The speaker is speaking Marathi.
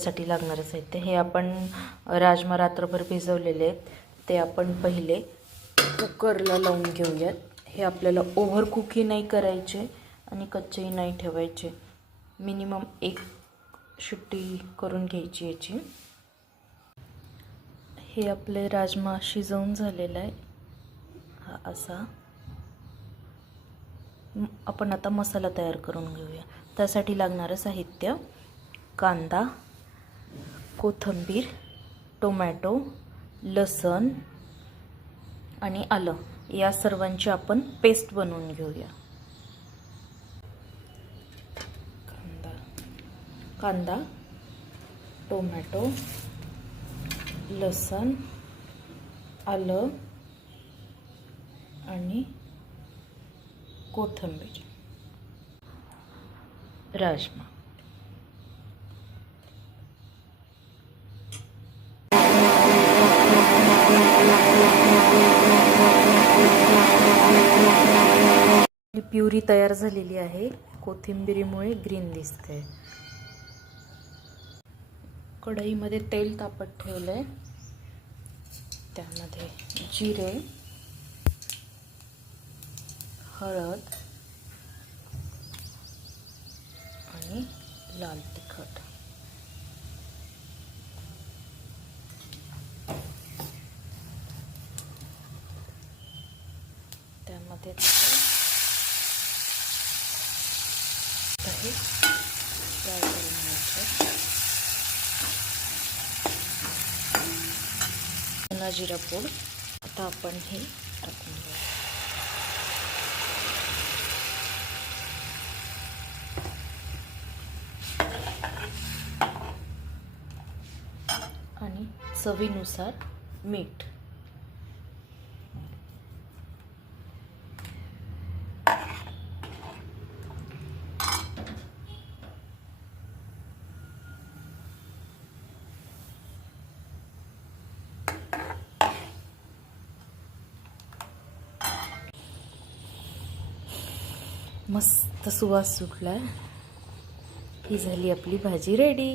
साठी लागणारं साहित्य हे आपण राजमा रात्रभर भिजवलेले आहेत ते आपण पहिले कुकरला लावून घेऊयात. हे आपल्याला ओव्हर कुकही नाही करायचे आणि कच्चेही नाही ठेवायचे. मिनिमम 1 शिट्टी करून घ्यायची याची. हे आपले राजमा शिजवून झालेला आहे. हा असा आपण आता मसाला तयार करून घेऊया. त्यासाठी लागणारं साहित्य कांदा, कोथिंबीर, टोमॅटो, लसूण आणि आलं या सर्वांची आपण पेस्ट बनवून घेऊया. कांदा, टोमॅटो, लसूण, आलं आणि कोथिंबीर, राजमा. प्युरी तयार झालेली आहे. कोथिंबीरीमुळे ग्रीन दिसते. कढईमध्ये तेल तापत ठेवलंय. त्यामध्ये जिरे, हळद आणि लाल तिखट. त्यामध्ये फ्राय करून घ्यायचे. धना जिरा पूड आता आपण हे टाकून घेऊ. आणि चवीनुसार मीठ. मस्त सुवास सुटलाय. ही झाली आपली भाजी रेडी.